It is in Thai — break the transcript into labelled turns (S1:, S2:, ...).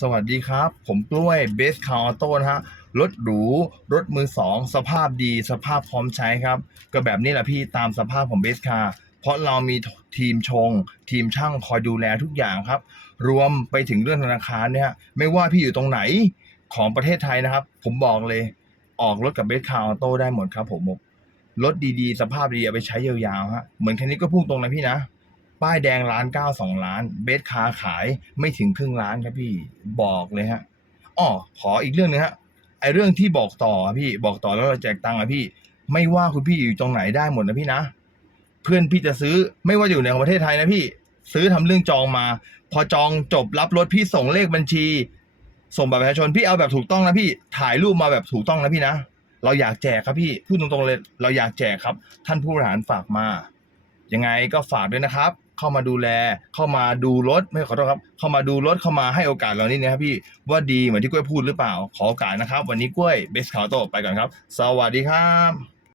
S1: สวัสดีครับ ผมกล้วยเบสคาร์ออโต้นะฮะรถหรู รถมือสอง สภาพดี สภาพพร้อมใช้ครับ ก็แบบนี้แหละพี่ตามสภาพของเบสคาร์เพราะเรามีทีมชง ทีมช่างคอยดูแลทุกอย่างครับ รวมไปถึงเรื่องธนาคารเนี่ยไม่ว่าพี่อยู่ตรงไหนของประเทศไทยนะครับ ผมบอกเลย ออกรถกับเบสคาร์ออโต้ได้หมดครับผมรถดีๆ สภาพดีเอาไปใช้ยาวๆฮะเหมือนคันนี้ก็พุ่งตรงนะพี่นะ ป้ายแดงล้านเก้าสองล้าน เบสคาขายไม่ถึงครึ่งล้านครับพี่บอกเลยฮะอ้อขออีกเรื่องหนึงฮะไอเรื่องที่บอกต่อพี่บอกต่อแล้วเราแจกตังค์อะพี่ ไม่ว่าคุณพี่อยู่ตรงไหนได้หมดนะพี่นะ เพื่อนพี่จะซื้อไม่ว่าอยู่ในประเทศไทยนะพี่ ซื้อทำเรื่องจองมา พอจองจบรับรถพี่ส่งเลขบัญชี ส่งบัตรประชาชนพี่เอาแบบถูกต้องนะพี่ ถ่ายรูปมาแบบถูกต้องนะพี่นะเราอยากแจกครับพี่พูดตรงๆเลย เราอยากแจกครับ ท่านผู้บริหารฝากมายังไงก็ฝากด้วยนะครับ เข้ามาดูแล เข้ามาดูรถไม่ขอโทษครับ เข้ามาดูรถเข้ามาให้โอกาสเรานี่นะครับพี่ว่าดีเหมือนที่กล้วยพูดหรือเปล่า ขอโอกาสนะครับ วันนี้กล้วยเบสคาโตไปก่อนครับ สวัสดีครับ